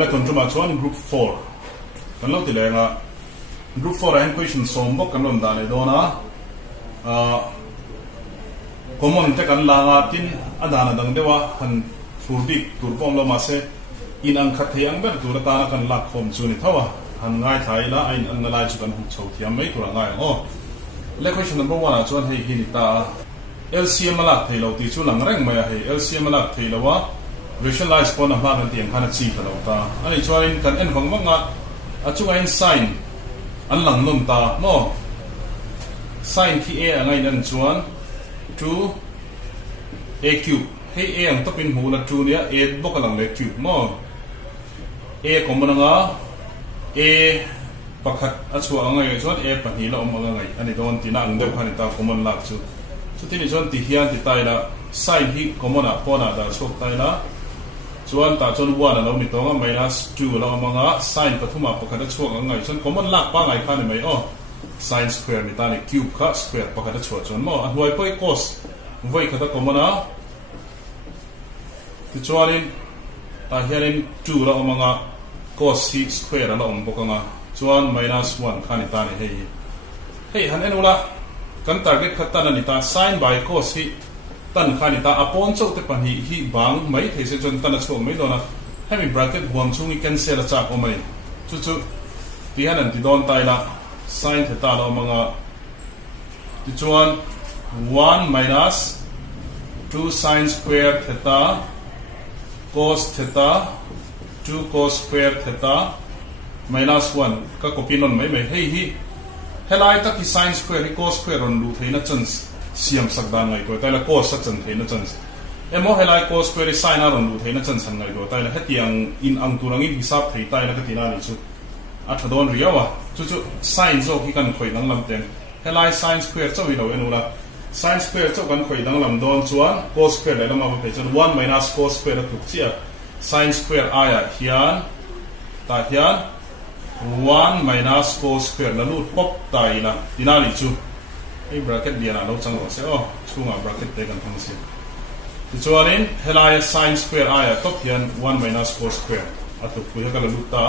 ole ton tuma chuan group 4 kan lo ti lenga group 4 an question som bok kan lom dane dona common te kan langa tin adana dang dewa han furdik turpom lo ma se in ang khat theyang ber tur ta na kan lak khom chu ni thawa han ngai thai la ain an nalai chu kan hu chho thiam mai tur ngai le question number 1 chuan hei hi ni ta LCM lak thei lo ti chu lang reng mai hei LCM lak thei lawa visualize pon ma kan tiang khana chi ka lo ta ani chuan kan en wang wanga achunga in sign an lang lom ta no sin khi a angai nan chuan 2 a cube hei a ang topin hu na 2 nia a bokalang le cube mo a komanga a pakhat achua angai chuan a pahni la om angai ani don tina ang deuh khani ta common lak chu tini chuan ti hian ti taila sin hi commona pona da chok taila chuan ta chuan 1 lo ni tonga minus 2 lo amanga sin pathuma pakhat achua angai chuan common lak pa ngai khani mai sin square ni tani cube kha square pakhat achua chuan mo huai poi cos voi khata commona ti chuanin ta hianin 2 lo amanga cos hi square lo om bokanga chuan minus 1 khani tani hei han enula kan target khatan ani ta sin by cos hi tan khani ta upon chau te pani hi bang mai thei se chon tan achho mai dona hemi bracket huam chungi cancel cha ko mai chu ti hanan ti don taila sin theta lo manga ti chuan 1 minus 2 sin square theta cos theta 2 cos square theta minus 1 ka copy non mai hei hi helai ta ki sin square hi cos square on lu theina chance siam sakdan ngai ko taila cos sa chan theina chance emo helai cos square sin on lu theina chance san ngai ko taila hetiang in ang turang in hisab thei taila ka tina ni chu a thadon riawa chu sin zo ki kan khoi nang lam teng helai sin square chawi lo enula sin square chaw kan khoi nang lam don chuan cos square le lama pe chon 1 minus cos square tu chia sin square aya hian ta hian 1 minus cos square la lut pop taila tinali chu ei bracket diana lo chang lo se chunga bracket te kan thang se ti chuanin helai sin square aya top hian 1 minus cos square atu pu ha kala lut ta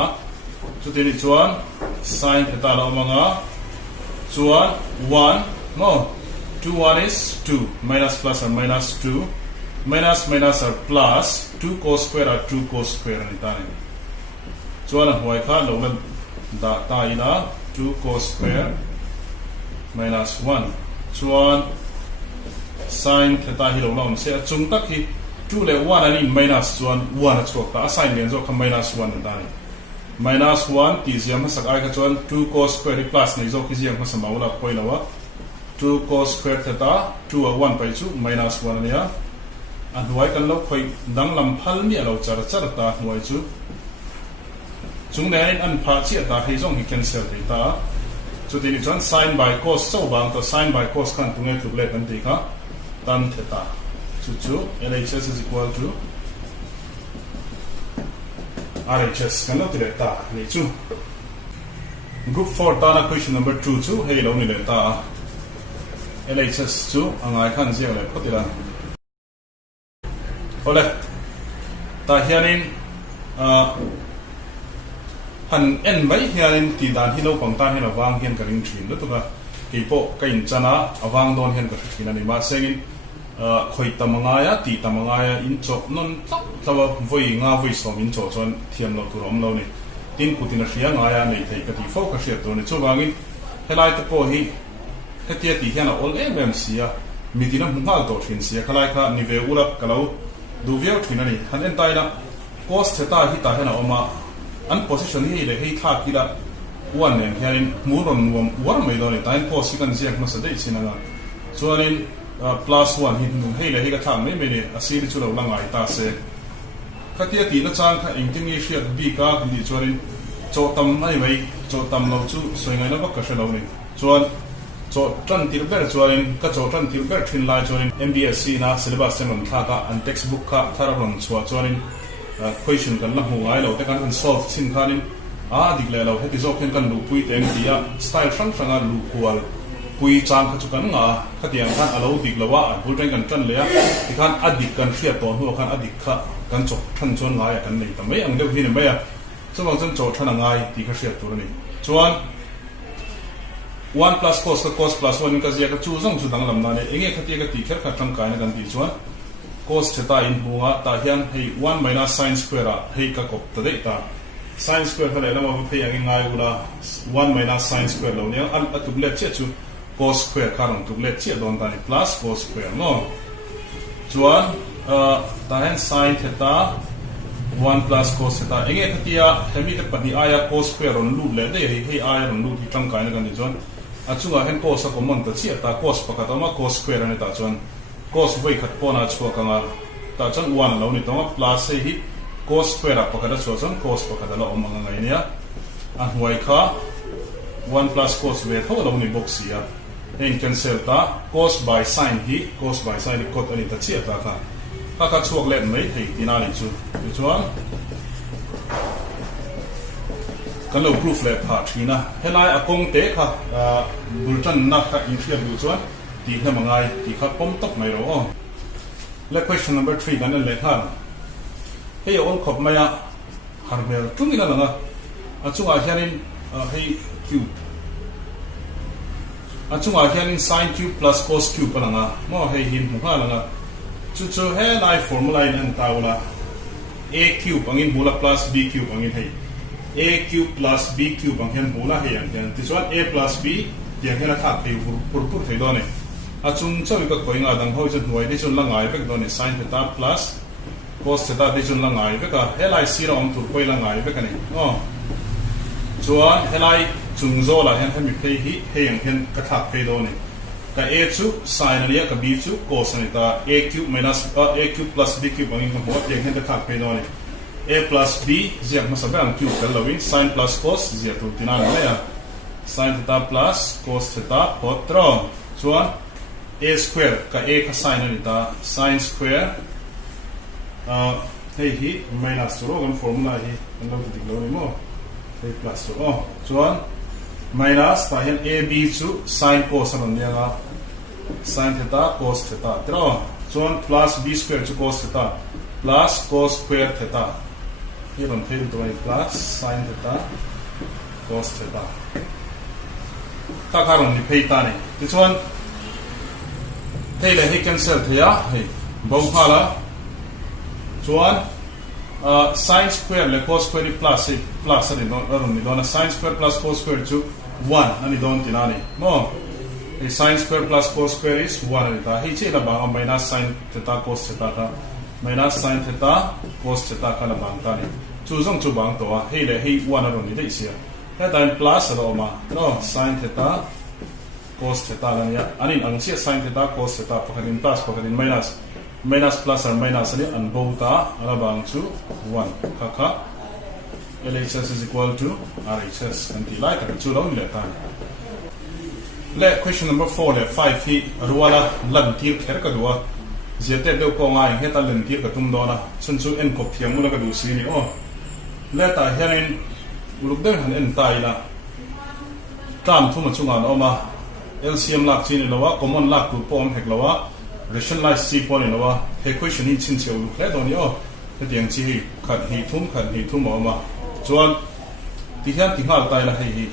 chu tini chuan sin theta lo manga chuan 1 no 2 1 is 2 minus plus or minus 2 minus or plus 2 cos square or 2 cos square ani tani chuan huai kha lo la da taila 2 cos square minus 1 chuan sin theta hi lo lam se chung tak hi 2 le 1 ani minus chuan 1 chok ta sin len zo kha minus 1 tani minus 1 ti ziam sak ai ka chuan 2 cos square plus nei zo ki ziam ka samaula poinawa 2 cos square theta 2 a 1 pai chu minus 1 ania an huai kan lo khoi dang lam phal mi alo char ta huai chu chung ne an pha chi ta hei zong hi cancel thei ta chu ti ni chuan sin by cos chau bang to sin by cos kan tunge thuk le kan ti kha tan theta chu LHS is equal to RHS kan lo ti le ta ni chu group 4 ta na question number 2 chu hei lo ni le ta LHS chu angai khan zia le photila ole ta hianin han en mai hianin ti dan hi lo pang tan hen awang hian ka ring thin lo tuka keipo ka in chana awang don hen ka thin ani ma sengin khoi tamanga ya ti tamanga ya in chok non tlap tlawa voi nga voi som in cho chon thiam lo turom lo ni tin putina hria nga ya nei thei ka ti fo ka hria to ni chuwangin helai te po hi hetia ti hian all mmc ya mitina hungal to thin sia khalai kha ni ve ula kalau du veo thin ani han en taila cos theta hi ta hena oma an position hi le hei kha kila one nen hianin muron nuam war mai do ni time cos hi kan ziak ma sa dei chinanga chuanin plus 1 hi nu hei le hei ka thang mai mai ni asiri chu lo langai ta se khatia ti na chang kha engting hi hriat bi ka ni chuanin cho tam mai mai cho tam lo chu soingai na bak ka shalo ni chuan cho tran tir ber chuanin ka cho tran tir ber thin lai chuanin MBSC na syllabus semon kha ka an textbook kha thararon chuanin question kan la hungai lo te kan solve sin khanin declare lo heti zo khen kan lu pui teng tia style sang sanga lu kwal pui chang kha chu kan nga khatiang khan alo dik lawa bul reng kan tan le ya ti khan adik kan hria to hu khan adik kha kan chok than chon nga ya kan nei ta mai ang deuh hi ne mai so bang chen cho thana ngai ti ka hriat tur ni chuan 1 plus cos ka cos plus 1 ka zia ka chu zong chu dang lam na ne enge khati ka ti kher kha tang kai na kan ti chuan cos theta in hunga ta hian hei 1 minus sin square a hei ka kop ta dei ta sin square phale lama ba phei angi ngai ula 1 minus sin square lo ne an atuk le che chu cos square karang tuk le che don ta ni plus cos square no chuan ta hian sin theta 1 plus cos theta enge khatia hemi te pani aya cos square on lu le dei hei aya on lu ti tang kai na kan ni chuan achunga hen cos a common ta chi ta cos pakatama cos square ani ta chuan cos voi khat pona chua kanga ta chuan 1 lo ni tonga plus sei hi cos square pakata chua chuan cos pakata lo omanga ngai nia a huai kha 1 plus cos ve tho lo ni box ya hen cancel ta cos by sin hi cos by sin hi cot ani ta chi ta kha ka chuak le mai thei tina ni chu chuan kan lo proof le pha thina helai akong te kha bultan na kha in thia bu chuan ti na mangai ti kha pom tok mai ro le question number 3 kan le kha hey all khop maya harmel tungina langa achunga hianin hey cube achunga hianin sin cube plus cos cube langa mo hey hin mu ha langa chu he lai formula in taula a cube angin bula plus b cube angin hey a cube plus b cube angin bula hey angin this one a plus b tiang hela thak thei pur thei do ne achung chawi ka koinga dang ho chen huai de chun langai vek do ne sin theta plus cos theta de chun langai vek ka helai sira om tur koi langai vek ani chuan helai chung zo la hen hemi phei hi hey angin ka thak phei do ne ka a chu sin ani ka b chu cos ani ta a cube minus a cube plus b cube angin ka ho tiang hen ka thak phei do ne a plus b ziak ma sabe ang cube kal lawin sin plus cos zia tu tinan le ya sin theta plus cos theta potro chuan a square ka a ka sin ani ta sin square hey hi minus ro gan formula hi an lo ti lo ni mo hey plus ro chuan minus ta hian a b chu sin cos an nia ga sin theta cos theta tro chuan plus b square chu cos theta plus cos square theta here on field doing plus sin theta cos theta ta karon ni phei ta ni this one thei le he cancel thia hey bom phala chuan sin square le cos square plus ani don ni don sin square plus cos square chu 1 ani don tinani mo a sin square plus cos square is 1 ani ta hei che la ba minus sin theta cos theta ta minus sin theta cos theta ka la bang ta ni chu zong chu bang to a hei le hei 1 aro ni dei sia ta dan plus ro ma no sin theta cos theta la ya anin ang sia sin theta cos theta pakarin plus pakarin minus plus or minus ani an bota ala bang chu 1 kha LHS is equal to RHS and the like chu lo ni le ta le question number 4 le 5 hi ruala lan tir kher ka duwa ziate de ko ngai heta lan tir ka tum do na chun chu en kop thiam mu la ka du si ni le ta hianin uluk de han en tai la tam thu ma chunga no ma LCM lak chin lawa common lak ku pom hek lawa rationalize si pon lawa he question in chin cheu le do ni he tiang chi hi khat hi thum ma chuan ti hian ti ngal tai la hei hi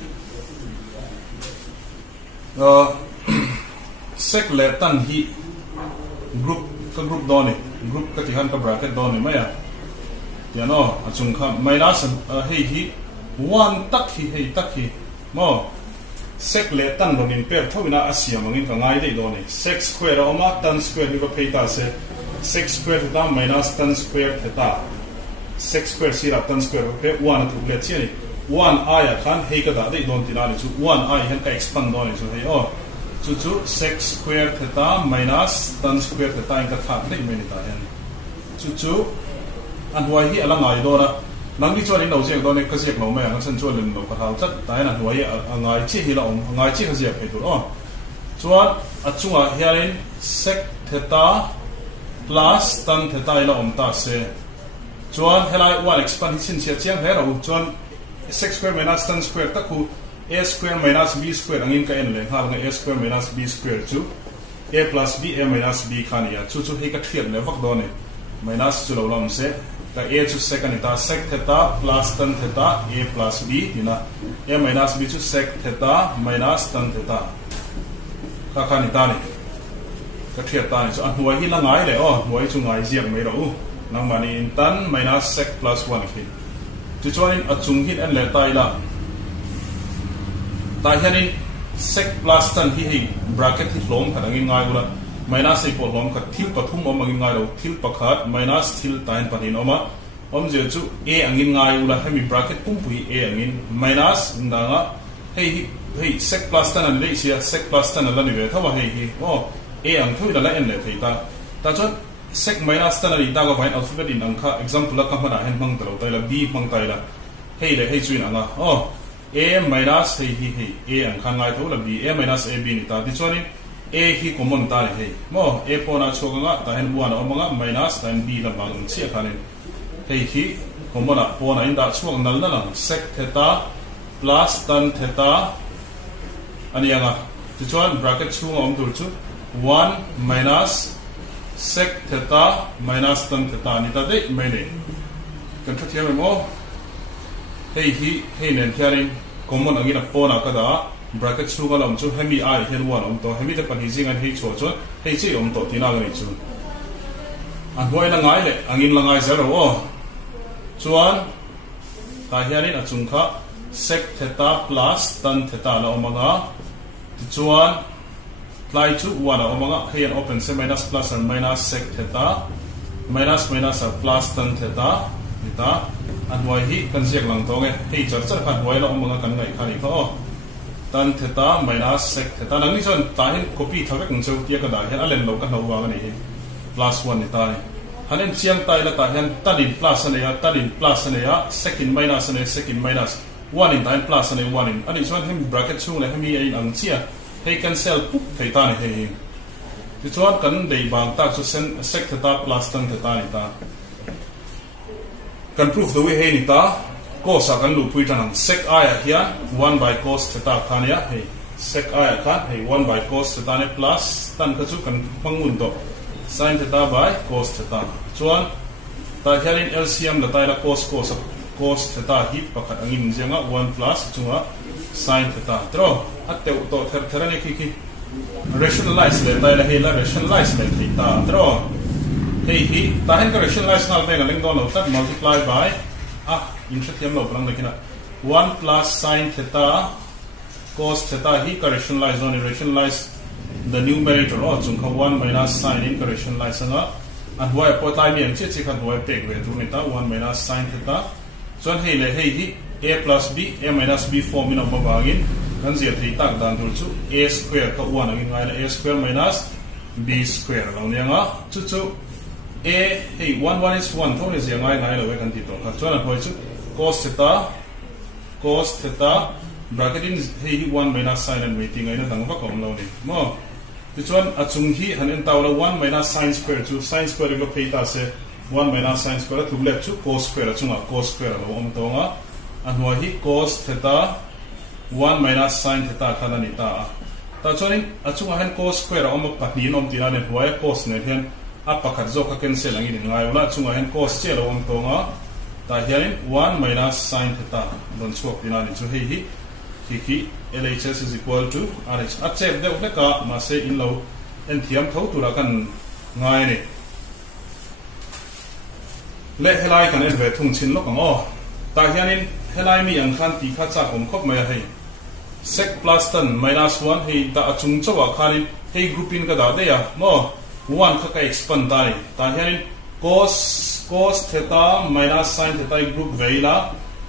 sec le tan hi group do ni group ka ti han ka bracket do ni maya tiano achung kha minus hei hi 1 tak hi mo sec le tan do nin per thawina asia mangin ka ngai dei do ni sec square oma tan square ni ka pheita se sec square theta minus tan square theta sec square sira tan square pe 1 tu le chini 1 aya khan hei ka da dei don tinani chu 1 ai hen ka expand do ni chu hei chu sec square theta minus tan square theta in ka thak dei meni ta hen chu an huai hi ala ngai do na nang ni chuan in lo jek do ne ka jek lo mai an san chuan len lo ka hal chat ta na huai ngai chi hi lo ngai chi ka jek pe tu chuan achunga hiarin sec theta plus tan theta ila ta se chuan helai 1 expand hi chin sia chiang he ro chuan sec square minus tan square ta khu a square minus b square angin ka en le hal nga a square minus b square chu a plus b a minus b khania chu he ka thiat le vak do ne minus chu lo lam se ka a chu sec anita sec theta plus tan theta a plus b ina a minus b chu sec theta minus tan theta ka kha ni ta ni ka thiat ta ni chu an huai hi la ngai le huai chu ngai ziak mai ro nang mani tan minus sec plus 1 khi chu chuan achung hin an le tai la ta hianin sec plus tan hi bracket hi hlom khan angin ngai ula minus a pol hlom khat thil pathum om angin ngai ro thil pakhat minus thil tain panin oma je chu a angin ngai ula hemi bracket pumpui a angin minus ndanga hei sec plus tan an le sia sec plus tan la ni ve thawa hei hi a ang thui la en le thei ta chuan sec minus tan ani ta ga vain alphabet in angkha example la ka hmana hen mang talo tai la b mang tai la hei le hei chuin anga a minus hei a ang khan ngai tho la b a minus ab ni ta ti chuanin a hi common ta le hei a pona chokanga ta hen buana omanga minus ta b la bang chi khanin hei hi common a pona in da chuak nal na lang sec theta plus tan theta ani anga ti chuan bracket chunga om tur chu 1 minus sec theta minus tan theta ni ta de mai ne kan tha thiam mo hei nen thiarin common angina pona ka da bracket chunga lam chu hemi I hian one om to hemi te pani jing an hei cho chu hei chi om to tina ga ni chu an hoi na ngai le angin la ngai zero chuan ta hianin achung kha sec theta plus tan theta la omaga chuan apply to 1 omanga hian open se minus plus and minus sec theta minus minus plus tan theta ita an hoi hi kan siak lang to nge hei char khan hoi la omanga kan ngai khani kha tan theta minus sec theta nang ni chon ta hin copy thawek ng cheu tia ka da hian alen lo ka no wa ni hi plus 1 ni ta ni hanen chiang tai la ta hian tanin plus ane ya second minus ane second minus 1 in time plus ane 1 in ani chuan hem bracket chung le hemi ai ang chia hei cancel puk thei ta ni hei ti chuan kan dei bang ta chu sec theta plus tan theta ni ta kan proof the way hei ni ta cos a kan lu pui tan sec I hian 1 by cos theta khan ya hei sec I khan hei 1 by cos theta ne plus tan ka chu kan pangun to sin theta by cos theta chuan ta hianin LCM la tai la cos theta hi pakhat angin jenga 1 plus chunga sin theta tro ateu to therani ki rationalize le tai la he la rationalize le theta tro hi ta hen ka rationalize nal me ngaleng don lo tat multiply by in thiam lo prang lekina 1 plus sin theta cos theta hi ka rationalize on rationalize the numerator chung kha 1 minus sin in ka rationalize anga and why po tai mi ang chi khan why pek ve tu ni ta 1 minus sin theta chuan hei le hei hi a plus b a minus b form in ma bangin kan zia thei tak dan dur chu a square ka 1 angin ngai la a square minus b square lo nianga chu a hei 1 is 1 thon is ngai lo we kan ti to kha chuan hoi chu cos theta bracket in hei 1 minus sin and waiting ai na dang va kom lo ni mo ti chuan achung hi hanen taw la 1 minus sin square chu sin square lo phei ta se 1 minus sin square tu le chu cos square chunga cos square lo om tonga anwa hi cos theta 1 minus sin theta khana ni ta chuan achunga han cos square om pahni nom tina ne huai cos ne hian pakhat zo ka cancel angin ngai ula chunga hen cos che lo om tonga ta hianin 1 minus sin theta don chuak tina ni chu hei hi LHS is equal to RH achep de ka ma se in lo en thiam tho tura kan ngai ni le helai kan en ve thung chin lo kang ta hianin helai mi ang khan ti kha cha kom khop mai hei sec plus tan minus 1 hei ta achung chawa khanin hei grouping ka da de ya mo 1 kha ka expand dai ta hianin cos theta minus sin theta group veila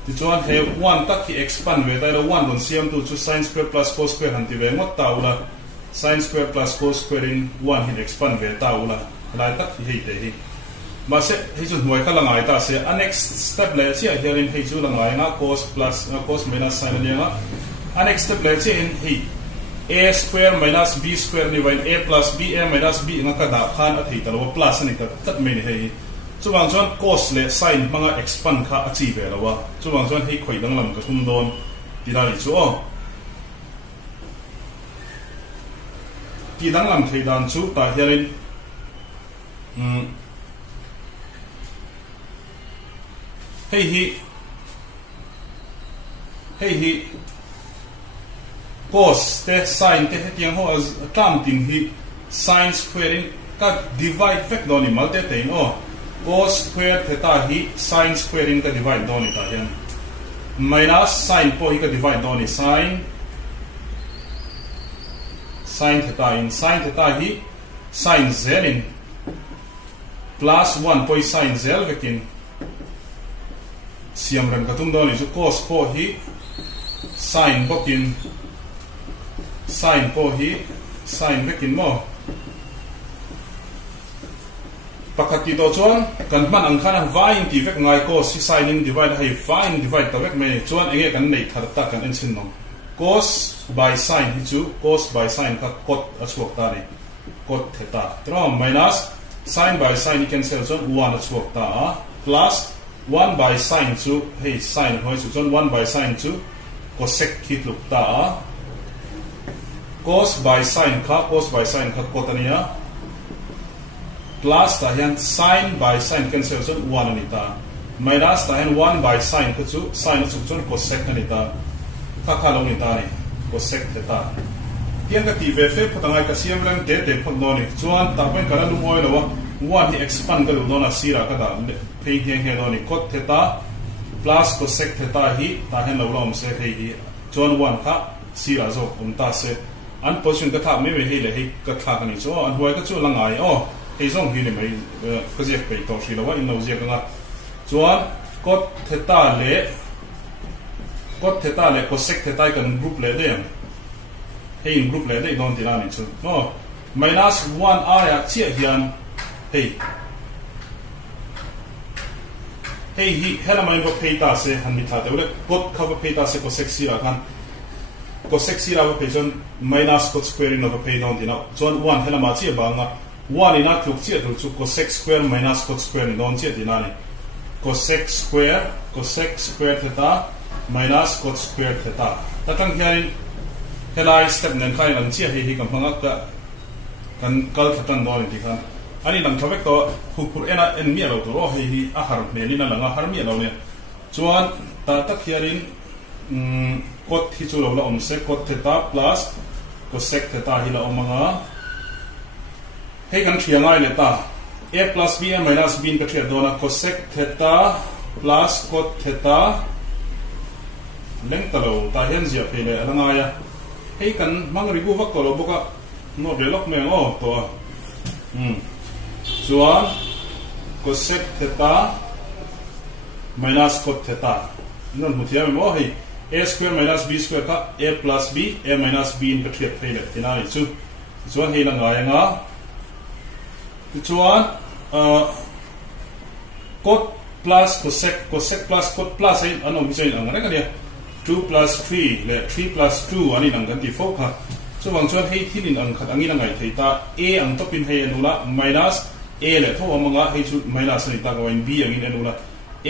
ti chuan he 1 tak ki expand ve dai la 1 don siam tu chu sin square plus cos square han ti ve ngot taula sin square plus cos square in 1 hin expand ve taula lai tak hi hei te hi ma se hei chu hnuai kha langai ta se a next step le chi a hianin hei chu langai nga cos minus sin le nga a next step le chi in hei a square minus b square ni when a plus b a minus b nga ka da khan a thei talo plus ni ta tat me ni hei chuwang chuan cos le sin manga expand kha achi ve lawa chuwang chuan hei khoi dang lam ka thum don tinari chu ti dang lam thei dan chu ta hianin hei hi cos te sin te hetiang ho as tam tin hi sin squaring ka divide vek doni malte te no cos square theta hi sin squaring ka divide doni ta hian minus sin po hi ka divide doni sin theta in sin theta hi sin z in plus 1 po sin z vekin siam ran katum doni chu cos po hi sin bokin sin po hi sin vekin mo pakati to chuan kan man ang khana vain ti vek ngai cos si sin in divide hai vain divide ta vek me chuan enge kan nei thar ta kan en sin nom cos by sin hi chu cos by sin ka cot achuak ta ni cot theta tro minus sin by sin cancel chuan 1 achuak ta plus 1 by sin chu hey sin hoi chu chuan 1 by sin chu cosec hi luk ta cos by sin ka cot ania plus ta hian sin by sin cancel chuan 1 ani ta minus ta hian 1 by sin ka chu sin chu chuan cosec ani ta kha long ni ta ni cosec theta tiang ka ti ve fe phatangai ka siam ran te phot no ni chuan ta pen kala lu moi lo wa 1 hi expand ka lu no na sira ka da phei hiang he no ni cot theta plus cosec theta hi ta hian lo lom se hei hi chuan 1 kha sira zo ta se an position ka tha me me hei le hei ka tha ka ni chu an huai ka chu langai hei zong hi ni mai ka je pe to shi lo wa in lo je ka nga chuan cot theta le cosec theta kan group le de hei in group le de don ti la ni chu no minus 1 area chia hian hei hi hela mai bo pei ta se han mi tha te ule cot cover pei ta se cosec sira kan cosec sira bo pei chon minus cot squaring of pei don ti na chuan 1 hela ma chia ba nga 1 ina tluk chia tu chu cosec square minus cot square don chia ti na ni cosec square theta minus cot square theta ta tang hian helai step nen khai nan chia hi kam hanga ka kan kal thatan don ti khan ani dang thovek to hupur ena en mi lo to hi a har ne ni na langa har mi lo ne chuan ta tak hiarin cot hi chu lo la om se cot theta plus cosec theta hi la omanga hei kan thia ngai le ta a plus b a minus b ka thia dona cosec theta plus cot theta leng talo ta hian zia phele alanga ya hei kan mang rigu vak to lo boka no relok me to chuan cosec theta minus cot theta non muthiam mo hei a square minus b square ka a plus b a minus b in ka thia phele tinai chu chuan hei langa ya nga chuan cot plus cosec plus cot plus ai ano mi chain angana ka dia 2 plus 3 le 3 plus 2 ani nang kan ti fo kha chu wang chuan hei thilin ang khat angi nangai theita a ang topin hei anula minus a le tho amanga hei chu minus ni ta gawain b angin anula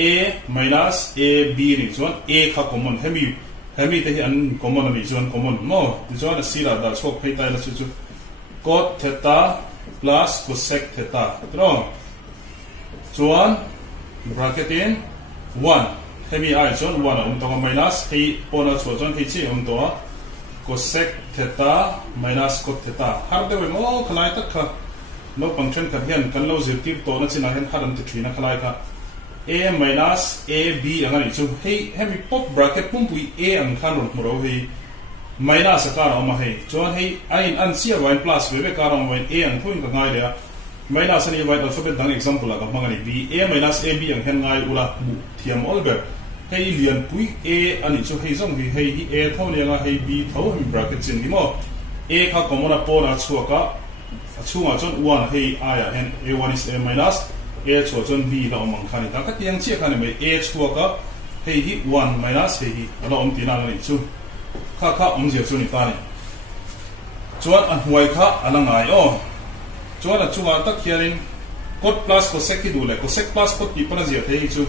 a minus a b ni chuan a kha common hemi te hi an common ani chuan common mo ti chuan sira da chok phei tai la chu cot theta plus cosec theta tro chuan bracket in 1 hemi ai chuan 1 to minus hei pona chuan hei chi to cosec theta minus cot theta har de mo khlai tak kha no function ka hian kan lo zir tir to na china hen haram ti thina khlai ka a minus a b angani chu hei hemi pop bracket pum pui a ang khan ro mo ro hei minus ka ra ma hei chuan hei ain an sia wine plus ve ka ra ma wine a ang thuin ka ngai le minus ani white alphabet dang example ka mangani b a minus a b ang hen ngai ula thiam olber hei lian pui a ani chu hei zong hei hi a tho le nga hei b tho hemi bracket chin ni mo a kha common pona chuaka achunga chon 1 hei aya hen a1 is a minus a chon b la omang khani ta ka tiang che khani mai a chuaka hei hi 1 minus hei hi ala om tina ni chu kha om je chu ni ta ni chuan an huai kha alangai chuan a chunga tak hiarin cot plus cosec hi du le cosec plus cot ki pana zia thei chu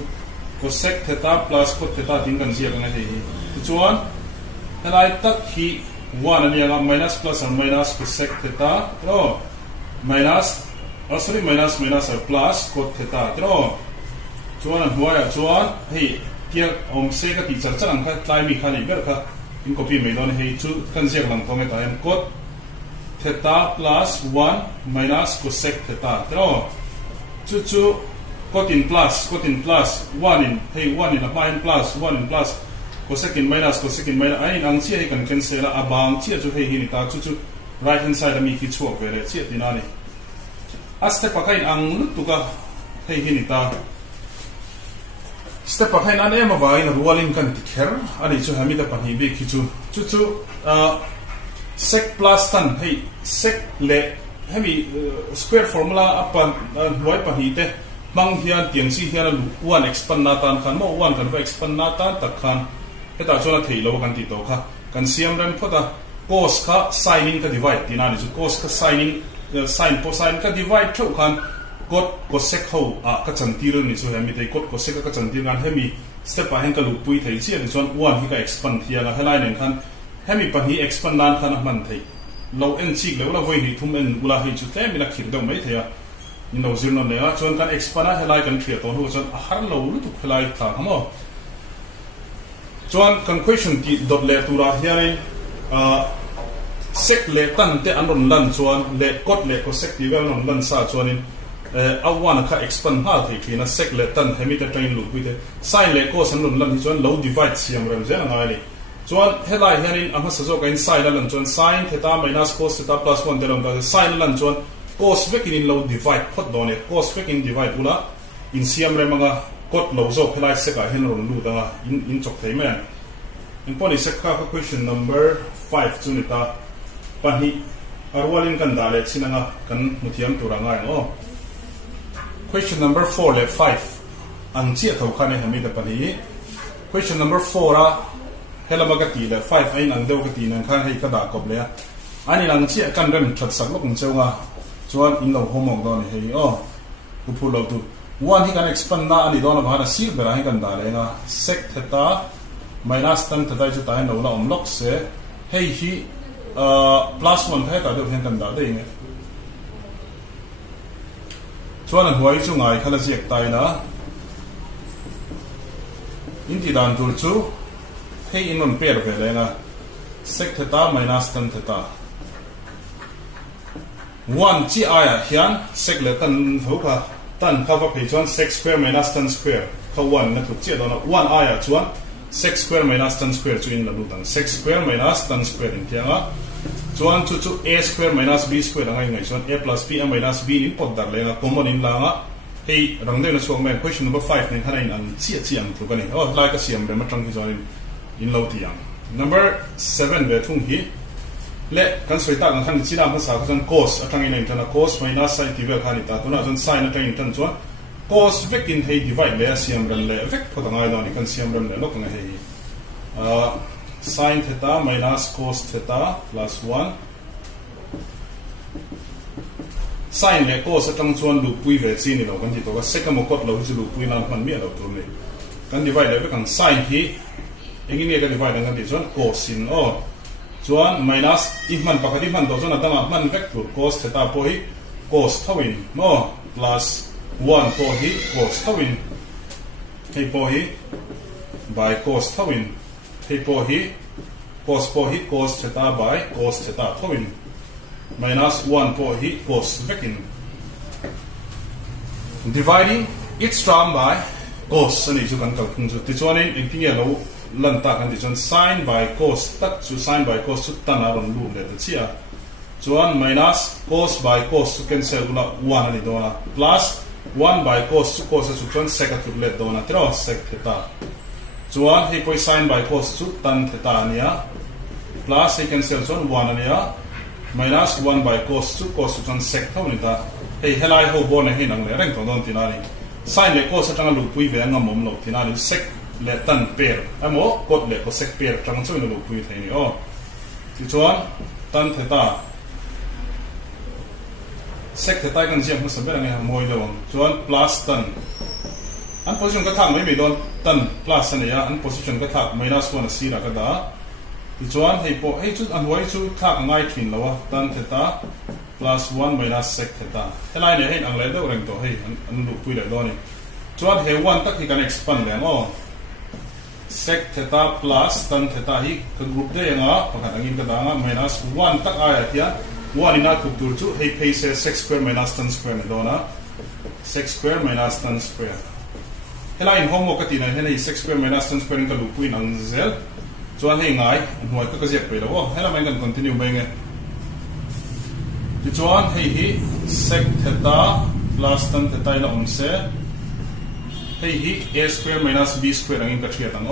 cosec theta plus cot theta tin kan zia kan hei hi chuan helai tak hi 1 ani anga minus plus and minus cosec theta minus or plus cot theta chuan an huai chuan hei kia se ka ti char chang kha tlai mi khani ber kha in copy mai don hei chu kan ziak lang to me ta em cot theta plus 1 minus cosec theta tro chu cot in plus 1 in hei 1 in a plus 1 in plus cosec in minus ai ang chi ai kan cancel a bang chi chu hei hi ni ta chu right hand side mi ki chuak vele chi tinani a step pa kain ang lutuka hei hi ni ta step pa kain an ema vai na rualin kan tikher ani chu hamita pani be ki chu sec plus tan hei sec le hemi square formula apan wai pani te mang hian tiang si hian lu 1 expand na tan khan mo 1 kan va expand na tan tak khan eta chona theilo kan ti to kha kan siam ran phota cos ka sin in ka divide tinani chu cos ka sin ka divide thau khan cot cosec ho a ka chantir ni chu hemi te cot cosec ka chantir gan hemi step pa hen ka lu pui thei chi ani chon 1 hi ka expand thia la helai nen khan hemi pa hi expand nan khan man thei lo en chik lo la voi ni thum en ula hi chu te mi la khir dong mai theya in lo zir no ne a chon kan expand a helai kan thria to ho chon a har lo lu tu helai tha hamo chon kan question ki dot le tura hiarin sec le tan te anon lan chuan le cot le cosec ti wel non lan sa chuanin a one ka expand ha thei thina sec le tan hemi ta train lu puite sin le cos anon lan chuan lo divide siam ram zen nga ni chuan helai hianin ama sa zo ka in sin lan chuan sin theta minus cos theta plus 1 delom ka sin lan chuan cos vekin in lo divide phot done cos vekin divide ula in siam re manga cot lo zo helai se ka hen ron lu da in chok thei men in poni sec ka question number 5 chunita pani arwalin kan dale chinanga kan muthiam turanga ngo question number 4 le 5 ang chia thau khane hami da pani question number 4 a helamaga ti le 5 ain ang deu ka ti nan khan hei ka da kop le ani lang chia kan ren that sak lok chunga chuan in lo homong don hei ku phul lo tu one hi kan expand na ani don ma na sir bera hi kan dale nga sec theta minus tan theta chu ta no la om lok se hei hi plus 1 hai ta do hen kan da de nge chuan an huai chu ngai khala jek tai na inti dan tur chu hei in on pair ve le na sec theta minus tan theta 1 chi aya hian sec le tan ho kha tan kha va phei chuan sec square minus tan square kha 1 na thu chi da na 1 aya chuan sec square minus tan square chu in la lu tan sec square minus tan square in tianga chuan chu a square minus b square la ngai chuan a plus b minus b in pot dar le na common in la nga hei rang de na chuang men question number 5 nen khana in an chi ang thu kani like a siam be ma tang hi chuan in lo tiang number 7 ve thung hi le kan soi ta kan chi da ma sa kan cos atang in tan cos minus sin ti ve khani ta tuna jon sin atang in tan chuan cos vekin hei divide le siam ran le vek photangai da ni kan siam ran le lok nga hei sin theta minus cos theta plus 1 sin le cos atang chuan lu pui ve chi ni lo kan ti to ka second mo cot lo chu lu pui lan man mi lo tur ni kan divide le kan sin hi engini ka divide kan ti chuan cos in chuan minus if man pakati man do chuan atanga man vector cos theta po hi cos thawin plus 1 po hi cos thawin hei po hi by cos thawin hei po hi cos theta by cos theta thawin minus 1 po hi cos vekin dividing each term by cos ani chu kan kal khung chu ti chuan in pinge lo lan ta kan ti chuan sin by cos tak chu sin by cos chu tan aron lu le ta chia chuan minus cos by cos chu cancel la 1 ani dona plus 1 by cos chu chuan sec athu le dona tro sec theta chuan hei poi sin by cos chu tan theta ania plus he cancel chuan 1 ania minus 1 by cos chu chuan sec thau ni ta hei helai ho bon he nang le reng to don tinani sin le cos atanga lu pui ve ngamom lo tinani sec le tan pair amo cot le cosec pair tang chu lu pui thei ni ti chuan tan theta sec theta kan jiam sa be ngai moi lo chuan plus tan an position ka thak mai me don tan plus ania an position ka thak minus 1 sira ka da ti chuan hei po hei chu an wai chu thak ngai thin lawa tan theta plus 1 minus sec theta helai le hein ang le do reng to hei an lu pui le do ni chuan he 1 tak hi kan expand le mo sec theta plus tan theta hi ka group de nga pakhat angin ka danga minus 1 tak aya hian 1 ina ku tur chu hei phei se sec square minus tan square ne dona sec square minus tan square hela in homo ka tina hela sec square minus tan square ka lu puin ang zel chuan hei ngai hnuai ka ziak pe lo hela mai kan continue mai nge ti chuan hei hi sec theta plus tan theta ina se hei hi a square minus b square angin ka thriat ang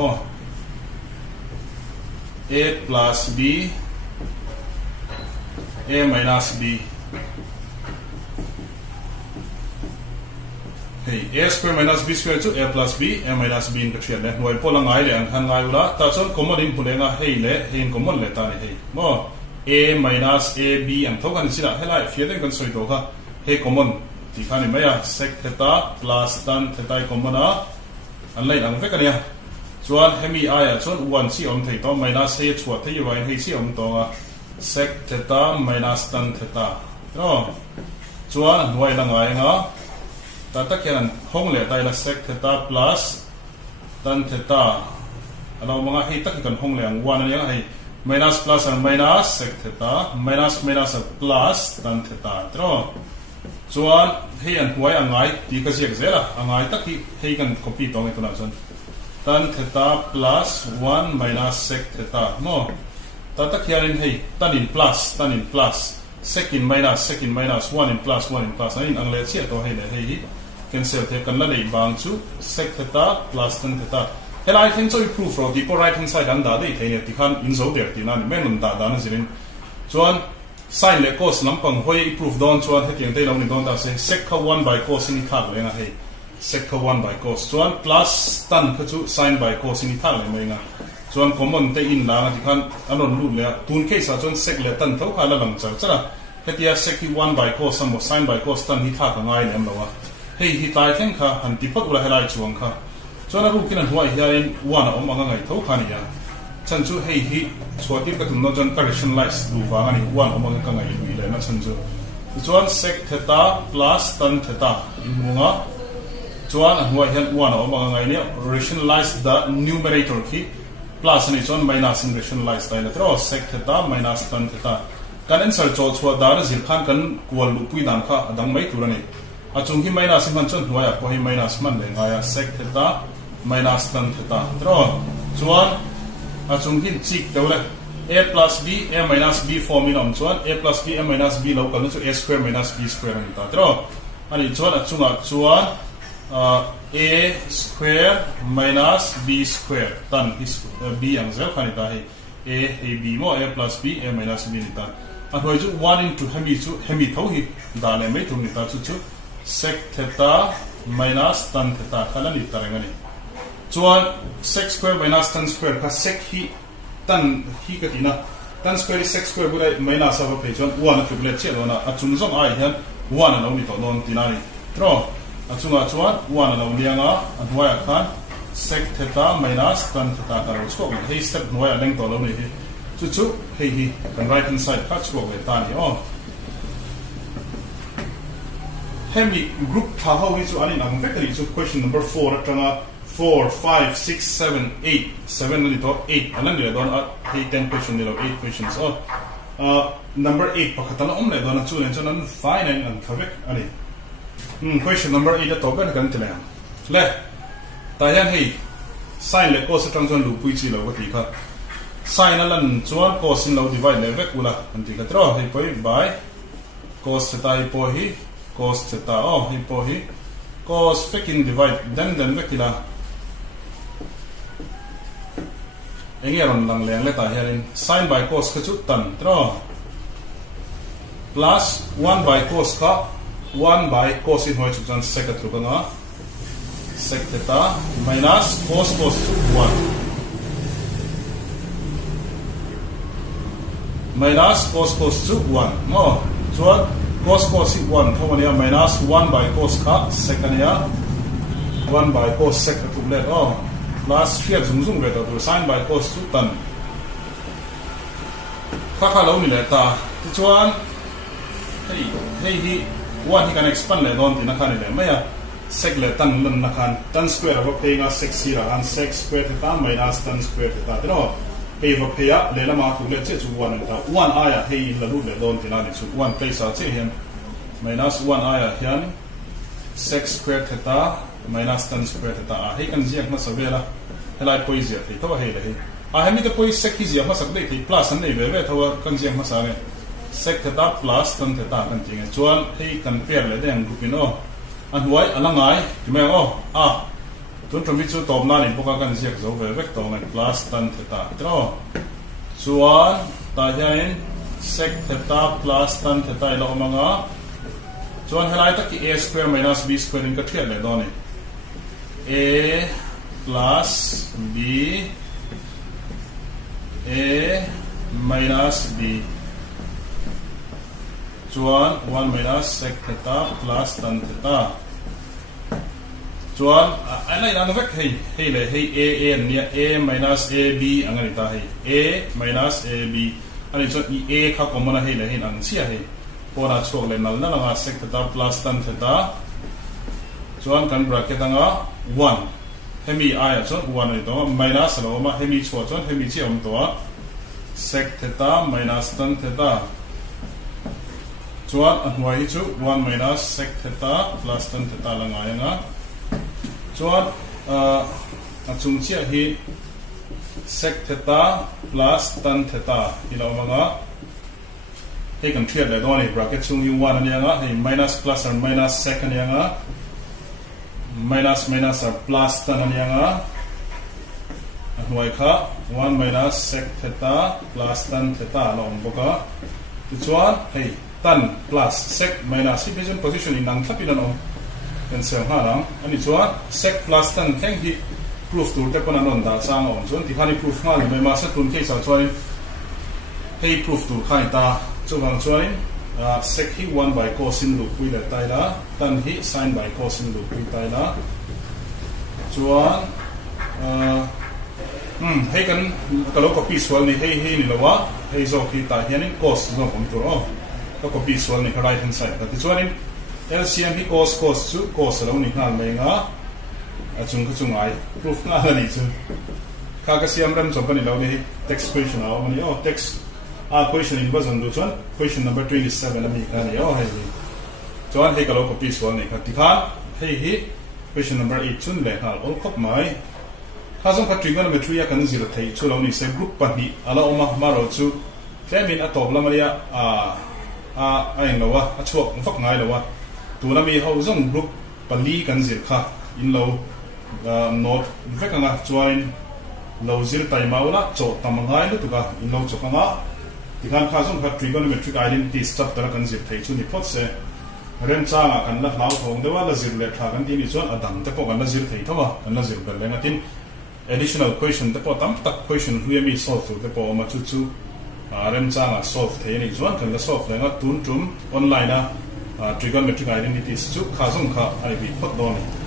a plus b a minus b hey a square minus b square chu a plus b a minus b in ka thriat le hnuai pola ngai le an han ngai ula ta chon common in pulenga hei le hein common le ta ni hei mo a minus a b ang thokan sila hela fiade kan soi do kha hei common ti khani maya sec theta plus tan theta common a an lai ang ve kania chuan hemi aya chuan 1 si om thei to minus he chhuat thei wain hei si om to nga sec theta minus tan theta no chuan hnuai la ngai nga ta ta kian hong le tai la sec theta plus tan theta alo mga hei tak kan hong le ang 1 ani hei minus plus and minus sec theta minus minus plus tan theta no chuan hei an hnuai angai ti ka ziak zela angai tak hi hei kan copy to nge tuna chuan tan theta plus 1 minus sec theta no ta ta kian hei tan in plus sec in minus 1 in plus 1 in plus in ang le chia to hei le hei cancel the kan la nei bang chu sec theta plus tan theta hela I think so proof from the right hand side an da dei theine ti khan in zo der ti na ni men da na zirin chuan sin le cos lampang hoi proof don chuan hetiang te lo ni don da se sec 1 by cos in thak le na hei sec 1 by cos chuan plus tan kha chu sin by cos in thak le mai nga chuan common te in la ti khan anon lu le tun ke sa chuan sec le tan tho kha la lang char chara hetia sec 1 by cos samo sin by cos tan hi thak ngai lem lo wa hei hi tai theng kha han ti pot ula helai chuang kha chuan a ru kin an huai hian 1 om anga ngai tho kha ni ya chan chu hei hi chhuatin ka tum no jan correctionalize lu wa ani 1 om anga ka ngai lui le na chan chu chuan sec theta plus tan theta in munga chuan a huai hian 1 om anga ngai ne rationalize the numerator ki plus ani chuan minus in rationalize tai la tro sec theta minus tan theta kan answer cho chhuat da na zir khan kan kual lu pui dan kha adang mai turani achung hi minus in han chon hnuaya po hi minus man le ngaya sec theta minus tan theta tro chuan achung hin chik dole a plus b a minus b form in om chuan a plus b a minus b lo kal chu a square minus b square ani ta tro ani chuan achunga chuan a square minus b square tan is b ang zel khani ta hi a b mo a plus b a minus b ni ta a hoi chu 1 into hemi tho hi da le mai thum ni ta chu sec theta minus tan theta kala ni tarengani chuan sec square minus tan square ka sec hi tan hi ka tina tan square sec square bulai minus ava pe chuan 1 athlule che dona achung zong ai hian 1 alo ni to don tinani tro achunga chuan 1 alo lianga adwaya khan sec theta minus tan theta ka ro chok hei step noya leng to lo ni hi chu hei hi kan right hand side ka chok le ta ni hemi group tha ho hi chu ani nang vekari chu question number 4 atanga 4 5 6 7 8 7 ni to 8 anan ni don he 10 question ni lo 8 questions number 8 pakhatana om le don chu len chuan fine and correct ani question number 8 to ben kan tele le ta yan hei sin le cos atang chuan lu pui chi lo ti kha sin alan chuan cos in lo divide le vek ula anti ka tro hei poi by cos theta hi po hi cos theta hi po hi cos fekin divide dan vekila engeron lang leng le ta hian sin by cos ka chu tan tro plus 1 by cos ka 1 by cos in hoi chu chan sec atru ka nga sec theta minus cos 1 minus cos 1 no chuan cos 1 thomania minus 1 by cos ka secania 1 by cos sec atru le plus fiat zum ve to sin by cos 2 tan kha lo ni le ta chuan hei hi 1 hi kan expand le don tin kha ni le maya sec le tan lan na khan tan square of pay nga sec sira an sec square theta minus tan square theta tino hey of pay a le lama tu le che chu 1 ta 1 aya hey la lu le don tina ni chu 1 place a che hian minus 1 aya hian sec square theta minus tan square theta a hey kan ziak ma savela helai poizia thei thawa hey le hey a hemi te poi sec ki ziak ma sak dei thei plus an nei ve ve thawa kan ziak ma sa le sec theta plus tan theta kan tinga chuan hey kan pair le deng gupino an huai alangai kime o tun tromi chu top na ni poka kan ziak zo ve vek to ngai plus tan theta tro chuan ta hian sec theta plus tan theta lo manga chuan helai ta ki a square minus b square in ka thiat le do ni a plus b a minus b chuan 1 minus sec theta plus tan theta chuan ai lai dan vek hei le hei a ni a minus a b angani ta hei a minus a b ani chuan I a kha common hei le hin an sia hei pora chok le nal na nga sec theta plus tan theta chuan kan bracket anga 1 hemi aya chuan 1 ani to minus lo ma hemi chho chuan hemi chi om to sec theta minus tan theta chuan an huai chu 1 minus sec theta plus tan theta langa yanga chuan a chung chia hi sec theta plus tan theta ilo manga he kan thiat le doni bracket chung u 1 ani anga he minus plus or minus sec ani anga minus minus or plus tan ani anga an huai kha 1 minus sec theta plus tan theta lo boka chuan hey tan plus sec minus equation position in ang thlapin an om kan sem ha rang ani chuan sec plus tan theng hi proof tur te pon anon da chang om chuan ti khani proof nga le mai ma sa tun ke sa chuan hey proof tur khai ta chuwang chuan sec hi 1 by cosine lu pui le tai la tan hi sin by cosine lu pui tai la chuan hey kan kalo copy swal ni hey ni lawa hey zo ki ta hianin cos zo pom tur ka copy swal ni right hand side ta chuanin LCM hi cos chu cos lo ni ngal mai nga achung ka chungai proof nga la ni chu ka ka siam ram chom pani lo ni text question aw ni text question in bazan du chuan question number 27 ami ka ni hei chuan hei kalo copy swal ni ka tikha hei hi question number 8 chun le hal ol khop mai ha jong ka trigonometry ya kan zira thei chu lo ni se group pani ala oma maro chu femin atop lamaria ai lowa achuak fak ngai lowa tunami ho jong group pali kan zir kha in lo not vekanga chuain lo zir tai maula cho tamangai lu tuka in lo chokanga tikhan kha jong ka trigonometric identities chapter kan zir thei chu ni phot se rem changa kan la hlau thong dewa la zir le tha kan ti ni chuan adam te po kan la zir thei thawa kan la zir bel lenga tin additional question te po tam tak question huemi solve te po ma chu chu rem changa solve thei ni chuan kan la solve lenga tun tum online trigonometric identities chu kha jong kha ai bi phot do ni